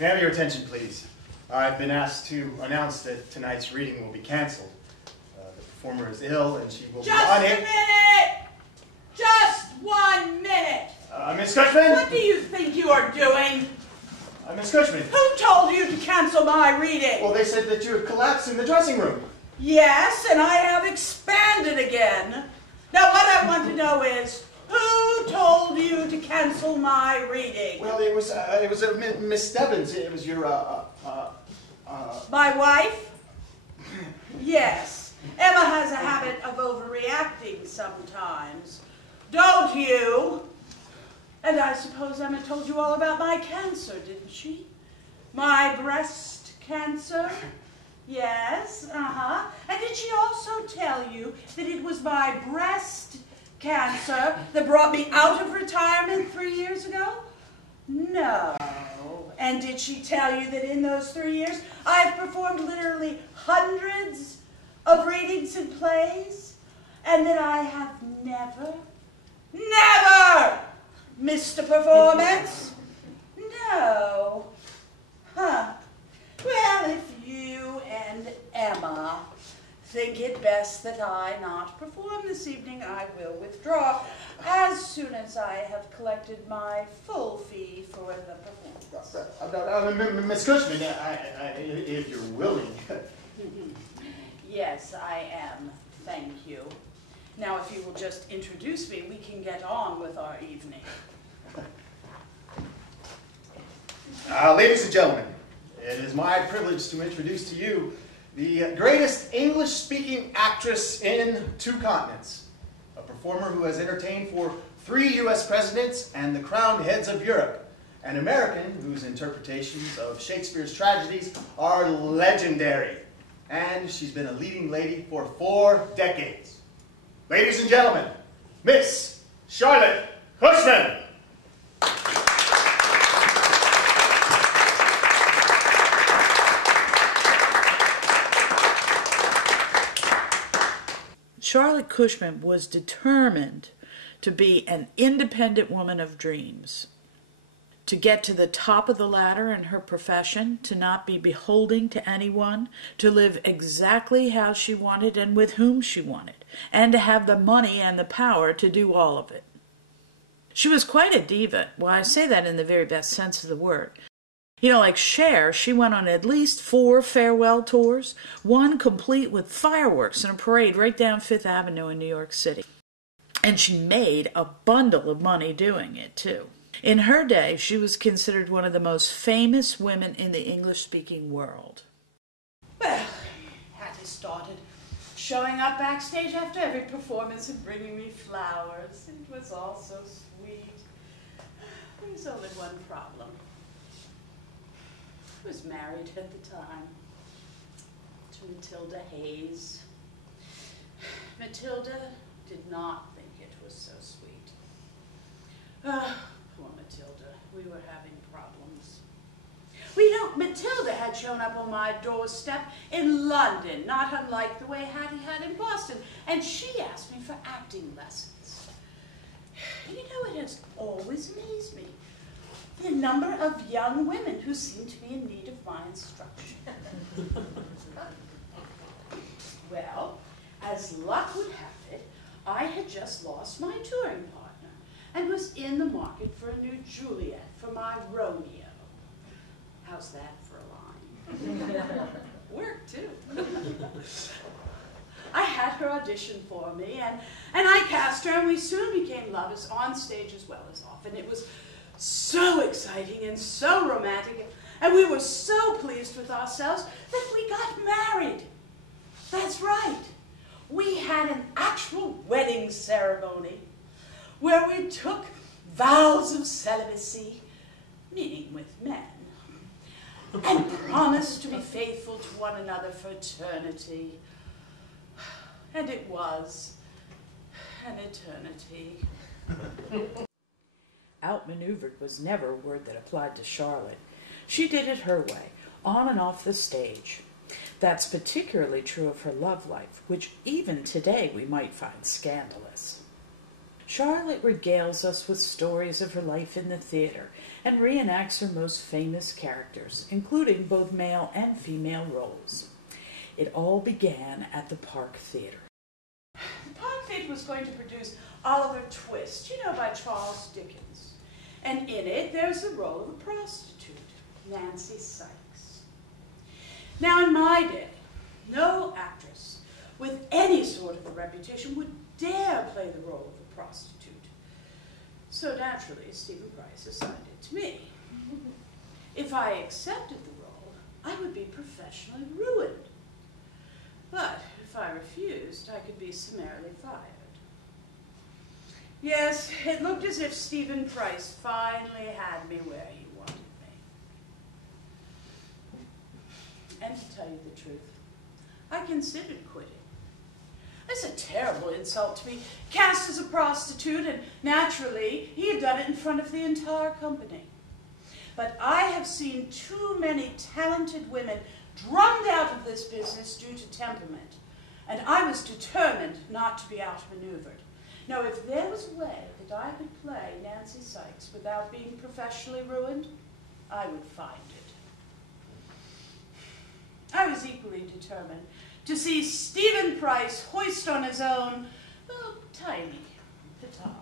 May I have your attention, please? I've been asked to announce that tonight's reading will be canceled. The performer is ill and she will be unable... Just a minute! Just 1 minute! Miss Cushman? What do you think you are doing? Miss Cushman? Who told you to cancel my reading? Well, they said that you had collapsed in the dressing room. Yes, and I have expanded again. Now, what I want to know is, who told you to cancel my reading? Well, it was Miss Stebbins. It was your, My wife? Yes. Emma has a habit of overreacting sometimes. Don't you? And I suppose Emma told you all about my cancer, didn't she? My breast cancer? Yes, And did she also tell you that it was my breast cancer that brought me out of retirement 3 years ago? No. And did she tell you that in those 3 years I've performed literally hundreds of readings and plays? And that I have never missed a performance? No. Huh. Well, if you and Emma think it best that I not perform this evening, I will withdraw as soon as I have collected my full fee for the performance. Miss Cushman, if you're willing. Yes, I am. Thank you. Now, if you will just introduce me, we can get on with our evening. Ladies and gentlemen, it is my privilege to introduce to you the greatest English-speaking actress in 2 continents, a performer who has entertained for 3 U.S. presidents and the crowned heads of Europe, an American whose interpretations of Shakespeare's tragedies are legendary, and she's been a leading lady for 4 decades. Ladies and gentlemen, Miss Charlotte Cushman. Charlotte Cushman was determined to be an independent woman of dreams, to get to the top of the ladder in her profession, to not be beholden to anyone, to live exactly how she wanted and with whom she wanted, and to have the money and the power to do all of it. She was quite a diva. Well, I say that in the very best sense of the word. You know, like Cher, she went on at least 4 farewell tours, one complete with fireworks and a parade right down Fifth Avenue in New York City. And she made a bundle of money doing it, too. In her day, she was considered one of the most famous women in the English-speaking world. Well, Hattie started showing up backstage after every performance and bringing me flowers. It was all so sweet. There was only one problem. I was married at the time to Matilda Hayes. Matilda did not think it was so sweet. Poor Matilda. We were having problems. Well, you know, Matilda had shown up on my doorstep in London, not unlike the way Hattie had in Boston, and she asked me for acting lessons. You know, it has always amazed me, the number of young women who seem to be in need of my instruction. Well, as luck would have it, I had just lost my touring partner and was in the market for a new Juliet for my Romeo. How's that for a line? Worked, too. I had her audition for me, and I cast her, and we soon became lovers on stage as well as off, and it was so exciting and so romantic, and we were so pleased with ourselves that we got married. That's right. We had an actual wedding ceremony where we took vows of celibacy, meaning with men, and promised to be faithful to one another for eternity. And it was an eternity. Outmaneuvered was never a word that applied to Charlotte. She did it her way, on and off the stage. That's particularly true of her love life, which even today we might find scandalous. Charlotte regales us with stories of her life in the theater and reenacts her most famous characters, including both male and female roles. It all began at the Park Theater. The Park Theater was going to produce Oliver Twist, by Charles Dickens. And in it, there's the role of a prostitute, Nancy Sykes. Now, in my day, no actress with any sort of a reputation would dare play the role of a prostitute. So naturally, Stephen Price assigned it to me. If I accepted the role, I would be professionally ruined. But if I refused, I could be summarily fired. Yes, it looked as if Stephen Price finally had me where he wanted me. And to tell you the truth, I considered quitting. It's a terrible insult to be cast as a prostitute, and naturally, he had done it in front of the entire company. But I have seen too many talented women drummed out of this business due to temperament, and I was determined not to be outmaneuvered. Now, if there was a way that I could play Nancy Sykes without being professionally ruined, I would find it. I was equally determined to see Stephen Price hoist on his own, tiny petard.